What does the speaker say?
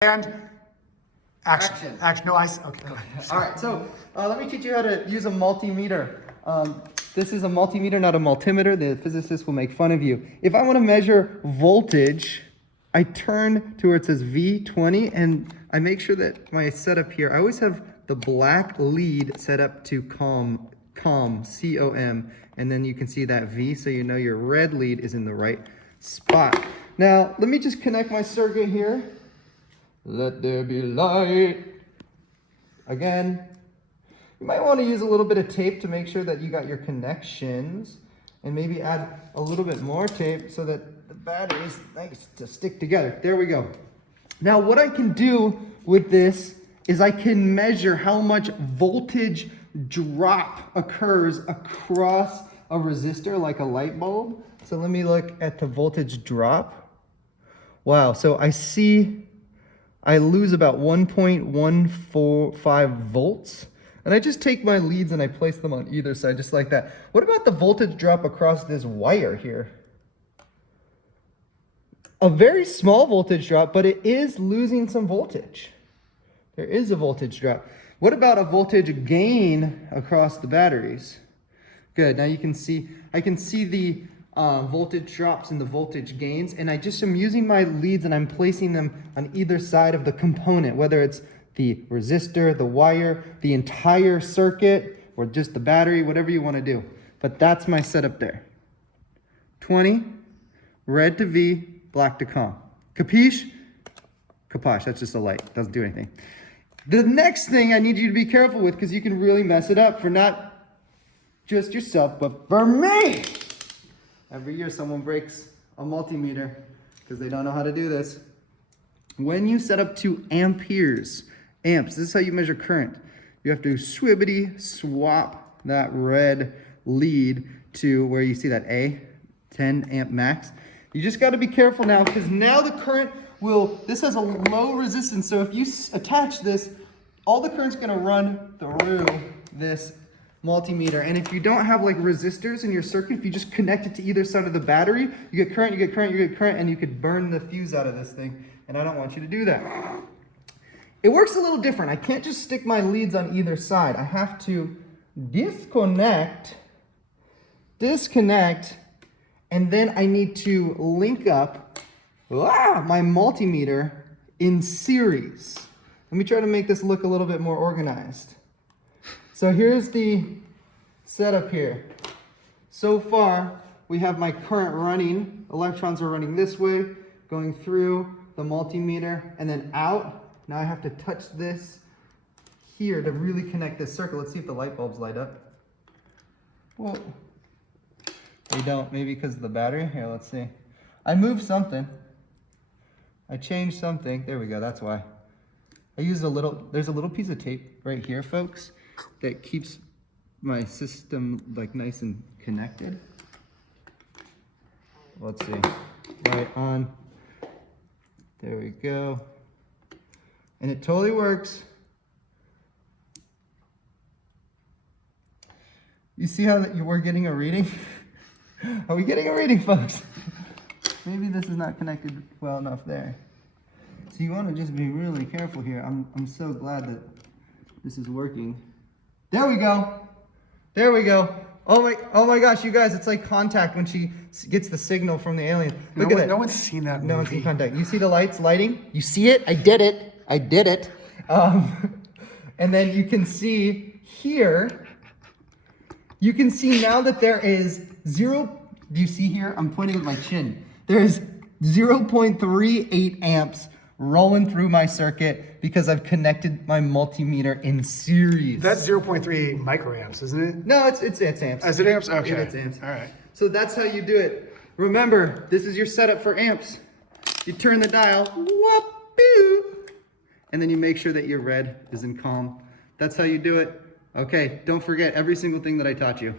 And action. No, okay. All right, so let me teach you how to use a multimeter. This is a multimeter, not a multimeter. The physicists will make fun of you. If I want to measure voltage, I turn to where it says V20, and I make sure that my setup here, I always have the black lead set up to COM, C-O-M, and then you can see that V, so you know your red lead is in the right spot. Now, let me just connect my circuit here. Let there be light. Again, you might want to use a little bit of tape to make sure that you got your connections, and maybe add a little bit more tape so that the battery is nice to stick together. There we go. Now what I can do with this is I can measure how much voltage drop occurs across a resistor like a light bulb. So let me look at the voltage drop. Wow, so I see I lose about 1.145 volts. And I just take my leads and I place them on either side, just like that. What about the voltage drop across this wire here? A very small voltage drop, but it is losing some voltage. There is a voltage drop. What about a voltage gain across the batteries? Good, now you can see, I can see the voltage drops and the voltage gains, and I just am using my leads and I'm placing them on either side of the component, whether it's the resistor, the wire, the entire circuit, or just the battery, whatever you want to do. But that's my setup there. 20, red to V, black to COM. Capiche? Caposh, that's just a light, doesn't do anything. The next thing I need you to be careful with, because you can really mess it up for not just yourself, but for me. Every year someone breaks a multimeter because they don't know how to do this. When you set up to amps, this is how you measure current. You have to swibbity swap that red lead to where you see that A, 10 amp max. You just got to be careful now, because now the current will, this has a low resistance, so if you attach this, all the current's going to run through this multimeter. And if you don't have like resistors in your circuit, if you just connect it to either side of the battery, you get current, and you could burn the fuse out of this thing. And I don't want you to do that. It works a little different. I can't just stick my leads on either side. I have to disconnect, and then I need to link up my multimeter in series. Let me try to make this look a little bit more organized. So here's the setup here. So far, we have my current running. Electrons are running this way, going through the multimeter, and then out. Now I have to touch this here to really connect this circuit. Let's see if the light bulbs light up. Well, they don't, maybe because of the battery. Here, let's see. I moved something. I changed something. There we go, that's why. I used there's a little piece of tape right here, folks, that keeps my system like nice and connected. Let's see, right on. There we go. And it totally works. You see how we're getting a reading? Are we getting a reading, folks? Maybe this is not connected well enough there. So you want to just be really careful here. I'm so glad that this is working. There we go. There we go. Oh my gosh, you guys, it's like Contact when she gets the signal from the alien. Look at it. No one's seen that movie. No one's seen Contact. You see the lights lighting? You see it? I did it. And then you can see here, you can see now that there is do you see here? I'm pointing with my chin. There's 0.38 amps rolling through my circuit because I've connected my multimeter in series. That's 0.38 microamps, isn't it? No, it's amps. Is it amps? Okay. Yeah, it's amps. All right. So that's how you do it. Remember, this is your setup for amps. You turn the dial, whoop, boop, and then you make sure that your red is in COM. That's how you do it. Okay, don't forget every single thing that I taught you.